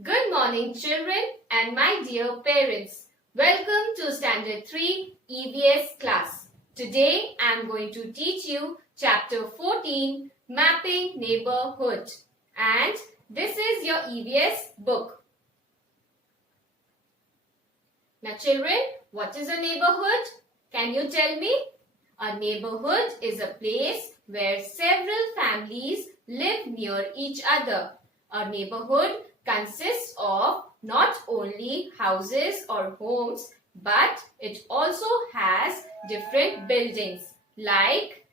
Good morning, children and my dear parents. Welcome to Standard 3 EVS class. Today I am going to teach you Chapter 14, Mapping Neighborhood. And this is your EVS book. Now children, what is a neighborhood? Can you tell me? A neighborhood is a place where several families live near each other. A neighborhood consists of not only houses or homes, but it also has different buildings like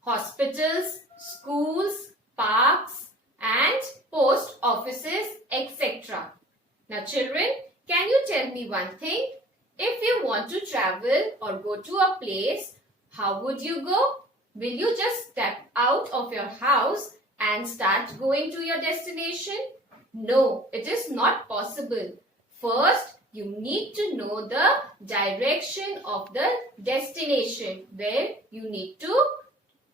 hospitals, schools, parks and post offices, etc. Now children, can you tell me one thing? If you want to travel or go to a place, how would you go? Will you just step out of your house and start going to your destination? No, it is not possible. First, you need to know the direction of the destination where you need to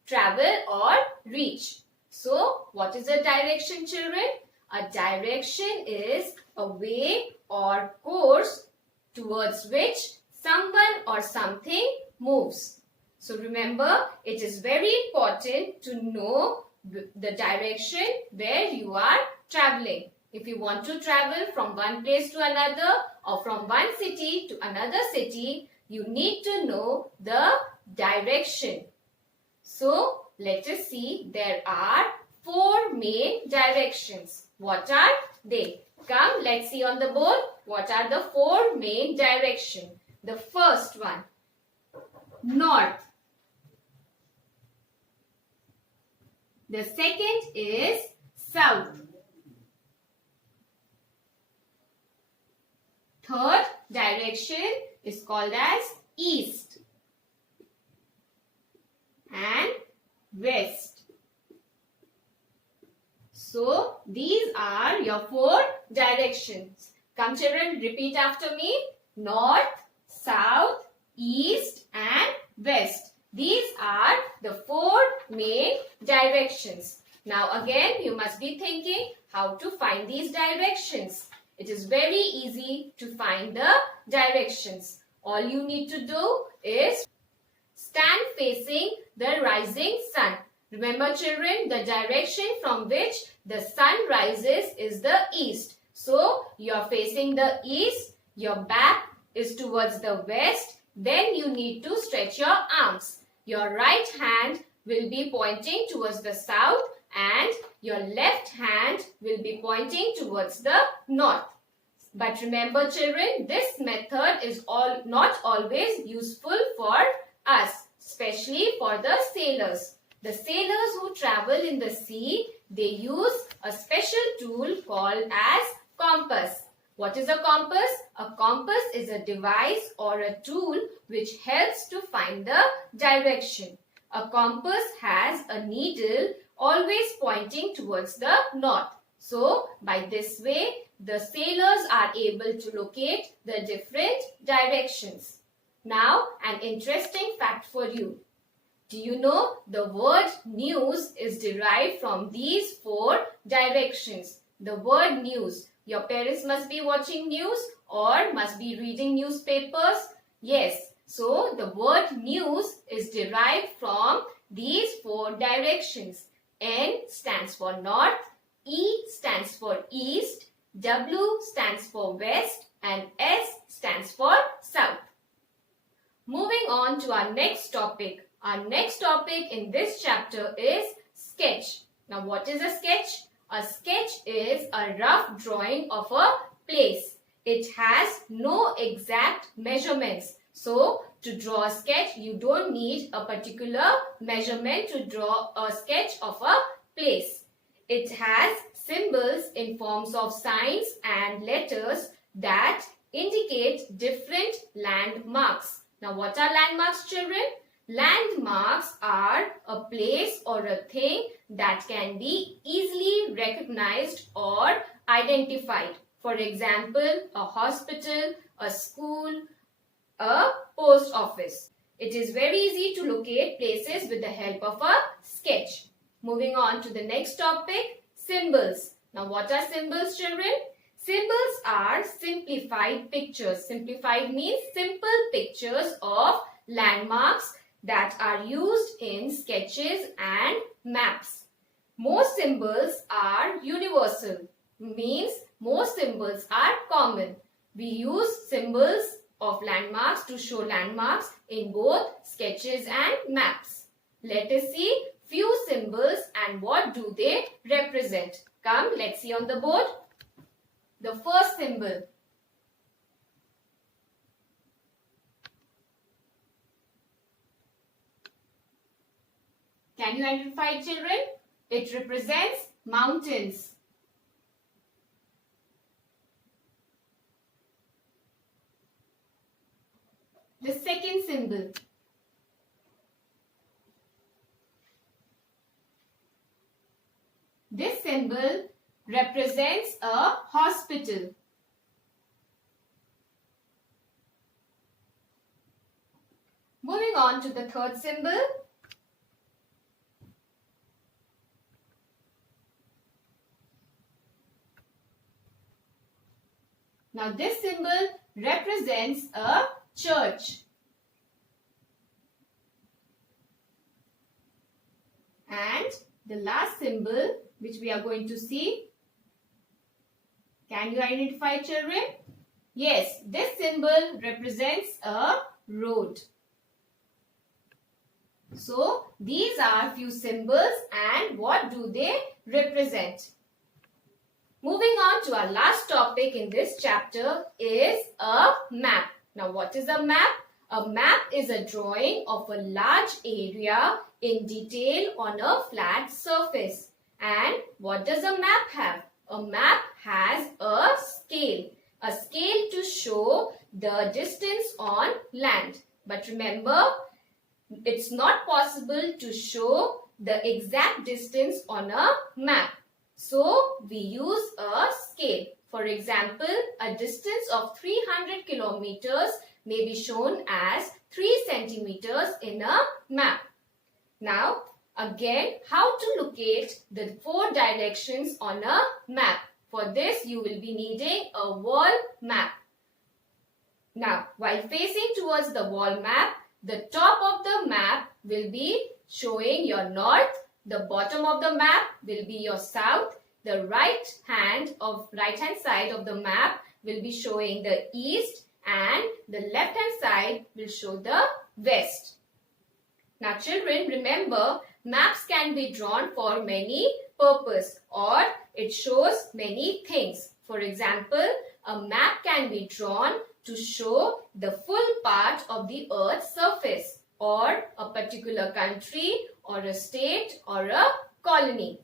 travel or reach. So, what is a direction, children? A direction is a way or course towards which someone or something moves. So remember, it is very important to know the direction where you are traveling. If you want to travel from one place to another or from one city to another city, you need to know the direction. So let us see, there are 4 main directions. What are they? Come, let's see on the board. What are the 4 main directions? The first one, north. The second is south. Third direction is called as east and west. So, these are your 4 directions. Come children, repeat after me. North, south, east and west. These are the 4 main directions. Now again, you must be thinking how to find these directions. It is very easy to find the directions. All you need to do is stand facing the rising sun. Remember children, the direction from which the sun rises is the east. So, you are facing the east, your back is towards the west, then you need to stretch your arms. Your right hand will be pointing towards the south and your left hand will be pointing towards the north. But remember children, this method is not always useful for us, especially for the sailors. The sailors who travel in the sea, they use a special tool called as compass. What is a compass? A compass is a device or a tool which helps to find the direction. A compass has a needle always pointing towards the north. So, by this way, the sailors are able to locate the different directions. Now, an interesting fact for you. Do you know the word news is derived from these 4 directions? The word news. Your parents must be watching news or must be reading newspapers. Yes, so the word news is derived from these 4 directions. N stands for north, E stands for east, W stands for west and S stands for south. Moving on to our next topic. Our next topic in this chapter is sketch. Now what is a sketch? A sketch is a rough drawing of a place. It has no exact measurements. So, to draw a sketch, you don't need a particular measurement to draw a sketch of a place. It has symbols in forms of signs and letters that indicate different landmarks. Now, what are landmarks, children? Landmarks are a place or a thing that can be easily recognized or identified. For example, a hospital, a school, a post office. It is very easy to locate places with the help of a sketch. Moving on to the next topic, symbols. Now what are symbols, children? Symbols are simplified pictures. Simplified means simple pictures of landmarks that are used in sketches and maps. Most symbols are universal, means most symbols are common. We use symbols of landmarks to show landmarks in both sketches and maps. Let us see few symbols and what do they represent. Come, let's see on the board. The first symbol. Can you identify, children? It represents mountains. The second symbol. This symbol represents a hospital. Moving on to the third symbol. Now this symbol represents a church. And the last symbol which we are going to see. Can you identify, children? Yes, this symbol represents a road. So these are few symbols and what do they represent? Moving on to our last topic in this chapter is a map. Now what is a map? A map is a drawing of a large area in detail on a flat surface. And what does a map have? A map has a scale to show the distance on land. But remember, it's not possible to show the exact distance on a map. So we use a scale. For example, a distance of 300 kilometers may be shown as 3 centimeters in a map. Now, again, how to locate the 4 directions on a map? For this, you will be needing a wall map. Now, while facing towards the wall map, the top of the map will be showing your north, the bottom of the map will be your south, the right hand side of the map will be showing the east, and the left hand side will show the west. Now children, remember, maps can be drawn for many purposes or it shows many things. For example, a map can be drawn to show the full part of the earth's surface or a particular country or a state or a colony.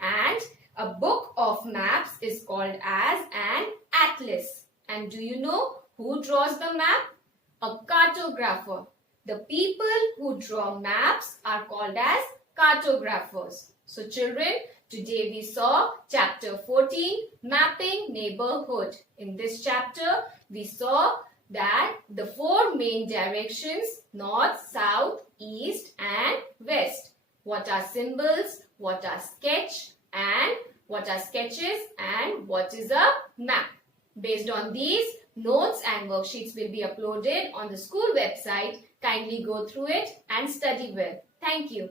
And a book of maps is called as an atlas. And do you know who draws the map? A cartographer. The people who draw maps are called as cartographers. So children, today we saw chapter 14, Mapping Neighborhood. In this chapter, we saw that the 4 main directions, north, south, east and west. What are symbols, what are sketches and what is a map. Based on these, notes and worksheets will be uploaded on the school website. Kindly go through it and study well. Thank you.